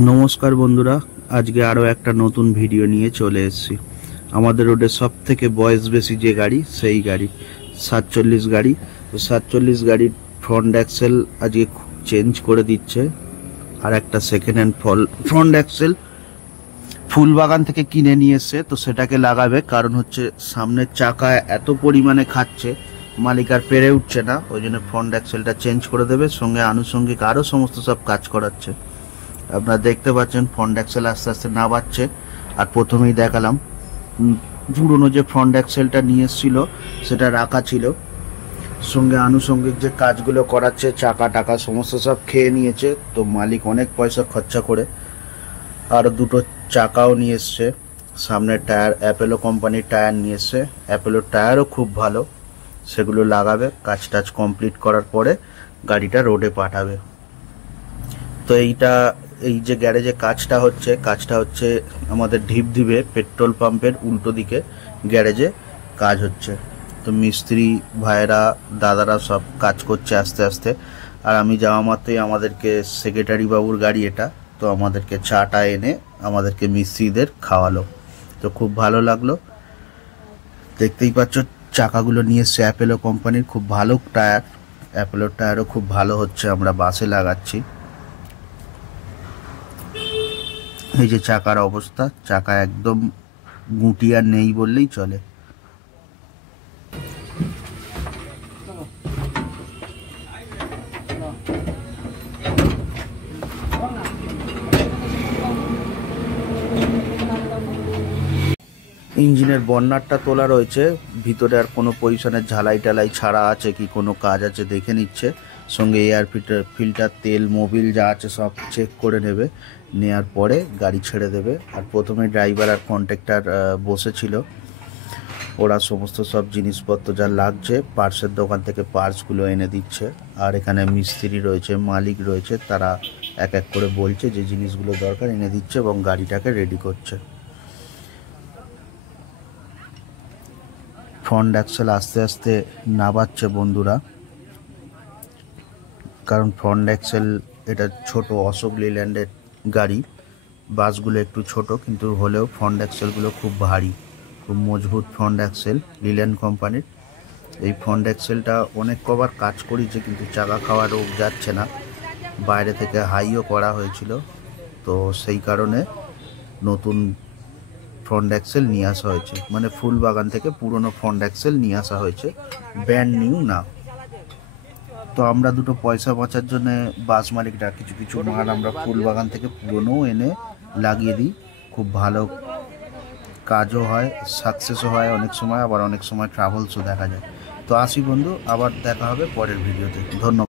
নমস্কার বন্ধুরা, আজকে আরও একটা নতুন ভিডিও নিয়ে চলে এসেছি। আমাদের রোডে সব থেকে বয়স বেশি যে গাড়ি, সেই গাড়ি 47 গাড়ি। তো 47 গাড়ির ফ্রন্ট অ্যাক্সেল আজকে চেঞ্জ করে দিচ্ছে। আর একটা সেকেন্ড হ্যান্ড ফ্রন্ট অ্যাক্সেল ফুলবাগান থেকে কিনে নিয়ে এসছে, তো সেটাকে লাগাবে। কারণ হচ্ছে সামনের চাকা এত পরিমাণে খাচ্ছে, মালিক আর পেরে উঠছে না, ওই জন্য ফ্রন্ট অ্যাক্সেলটা চেঞ্জ করে দেবে। সঙ্গে আনুষঙ্গিক আরও সমস্ত সব কাজ করাচ্ছে। আপনারা দেখতে পাচ্ছেন ফ্রন্ট অ্যাক্সেল আস্তে আস্তে নাবাচ্ছে। আর প্রথমেই দেখালাম পুরনো যে ফ্রন্ট অ্যাক্সেলটা নিয়ে এসেছিল সেটা রাখা ছিল। সঙ্গে আনুষঙ্গিক যে কাজগুলো করাচ্ছে, চাকা টাকা সমস্ত সব খেয়ে নিয়েছে। তো মালিক অনেক পয়সা খরচা করে আর দুটো চাকাও নিয়ে এসছে। সামনের টায়ার অ্যাপেলো কোম্পানির টায়ার নিয়ে এসছে। অ্যাপেলোর টায়ারও খুব ভালো, সেগুলো লাগাবে। কাজ টাজ কমপ্লিট করার পরে গাড়িটা রোডে পাঠাবে। তো এই যে গ্যারেজে কাজটা হচ্ছে আমাদের ঢিপঢিপে পেট্রোল পাম্পের উল্টো দিকে গ্যারেজে কাজ হচ্ছে। তো মিস্ত্রি ভাইয়েরা দাদারা সব কাজ করছে আস্তে আস্তে। আর আমি যাওয়া মাত্রই আমাদেরকে সেক্রেটারি বাবুর গাড়ি এটা, তো আমাদেরকে চাটা এনে আমাদেরকে মিস্ত্রিদের খাওয়ালো। তো খুব ভালো লাগলো। দেখতেই পাচ্ছ চাকাগুলো নিয়ে এসছে অ্যাপেলো কোম্পানির, খুব ভালো টায়ার। অ্যাপেলোর টায়ারও খুব ভালো হচ্ছে, আমরা বাসে লাগাচ্ছি। এই যে চাকার অবস্থা, চাকা একদম গুটি আর নেই বললেই চলে। ইঞ্জিনের বর্নারটা তোলা রয়েছে, ভিতরে আর কোনো পজিশনের ঝালাই টালাই ছাড়া আছে কি কোনো কাজ আছে দেখে নিচ্ছে। সঙ্গে এয়ার ফিল্টার তেল মোবিল যা আছে সব চেক করে নেবে, নেওয়ার পরে গাড়ি ছেড়ে দেবে। আর প্রথমে ড্রাইভার আর কন্ট্রাক্টর বসেছিল, ওরা সমস্ত সব জিনিসপত্র যা লাগছে পার্টসের দোকান থেকে পার্টসগুলো এনে দিচ্ছে। আর এখানে মিস্ত্রি রয়েছে, মালিক রয়েছে, তারা এক এক করে বলছে যে জিনিসগুলো দরকার এনে দিচ্ছে এবং গাড়িটাকে রেডি করছে। ফ্রন্ট অ্যাক্সেল আস্তে আস্তে নাবাচ্ছে বন্ধুরা, কারণ ফ্রন্ট অ্যাক্সেল এটা ছোট অশোক লিল্যান্ডের গাড়ি। বাসগুলো একটু ছোট, কিন্তু হলেও ফ্রন্ট অ্যাক্সেলগুলো খুব ভারী, খুব মজবুত ফ্রন্ট অ্যাক্সেল লিল্যান্ড কোম্পানির। এই ফ্রন্ট অ্যাক্সেলটা অনেক কবার কাজ করেছে, কিন্তু চাকা খাওয়া রোগ যাচ্ছে না। বাইরে থেকে হাইও করা হয়েছিল, তো সেই কারণে নতুন ফ্রন্ট অ্যাক্সেল নিয়ে আসা হয়েছে। মানে ফুলবাগান থেকে পুরনো ফ্রন্ট অ্যাক্সেল নিয়ে আসা হয়েছে, ব্র্যান্ড নিউ না। তো আমরা দুটো পয়সা বাঁচার জন্য বাস মালিকরা কিছু কিছু মাল আমরা ফুলবাগান থেকে পুরনো এনে লাগিয়ে দিই। খুব ভালো কাজও হয়, সাকসেসও হয় অনেক সময়, আবার অনেক সময় ট্রাভেলসও দেখা যায়। তো আসি বন্ধু, আবার দেখা হবে পরের ভিডিওতে। ধন্যবাদ।